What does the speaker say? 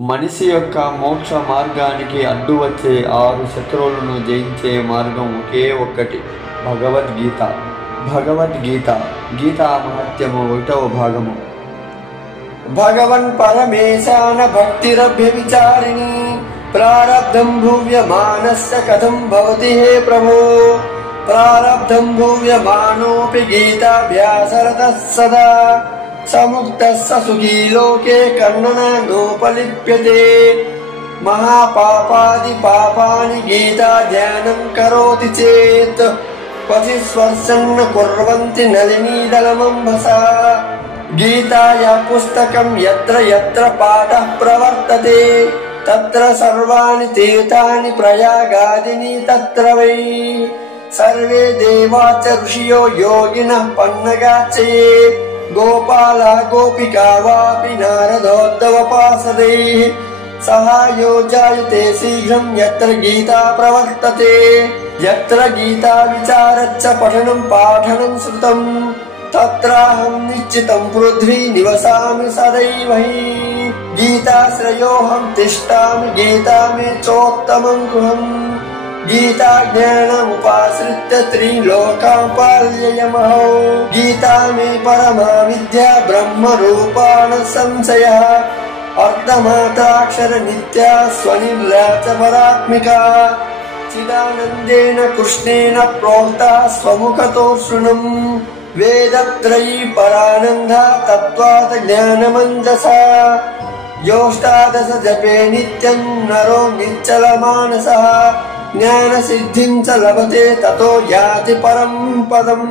మనిషి యొక్క మోక్ష మార్గానికి అడ్డు వచ్చే 6 శత్రువులను జయించే మార్గం ఒకే ఒక్కటి, భగవద్గీత. భగవద్గీత గీతా మహత్యము 1వ భాగము. భగవన్ పరమేశాన భక్తిరభ్యవిచారిణి ప్రారబ్ధం భూవ్యమానస్య కథం భవతి హే ప్రభో. ప్రారబ్ధం భూవ్యమానోపి గీతాభ్యాసరతః సదా సముక్తః స సుఖీ లోకే కర్ణనాదోపలిప్యతే. మహాపాపాది పాపాని గీతా ధ్యానం కరోతి చేత్ క్వచిత్ స్పర్శన్న కుర్వంతి నలినీదలమంబసా. గీతాయా పుస్తకం యత్ర యత్ర పాఠః ప్రవర్తతే తత్ర సర్వాణి తీర్థాని ప్రయాగాదిని తత్ర వై. సర్వే దేవాచ ఋషియో యోగినః పన్నగాచ్చయే గోపాలా గోపికా వాపి నారదోద్దవపాసదైః. సహాయో జాయతే శీఘ్రం యత్ర గీతా ప్రవర్తతే. యత్ర గీతా విచారచ్చ పఠనం పాఠనం శృతం తత్రాహం నిశ్చితం పృథ్వీ నివసామి సదైవ హి. గీతాశ్రయోహం తిష్టామి గీతా మే చోత్తమం గృహం. గీతా జ్ఞానముపాశ్రిత్య త్రిలోకాన్ పాల్యయమహో. గీతా మే పరమా విద్యా బ్రహ్మ రూపాణ సంశయః. అర్ధమాత్రాక్షర నిత్యా స్వనిర్లయ పరాత్మికా. చిదానందేన కృష్ణేన ప్రోక్తా స్వముఖతో శృణుం. వేదత్రయీ పరానంద తత్వాత్ జ్ఞానమంజసా. యోష్టాదశ జపే నిత్యం నరో నిశ్చల మానసః. జ్ఞాన సిద్ధిం చ లభతే తతో యాతి పరం పదం.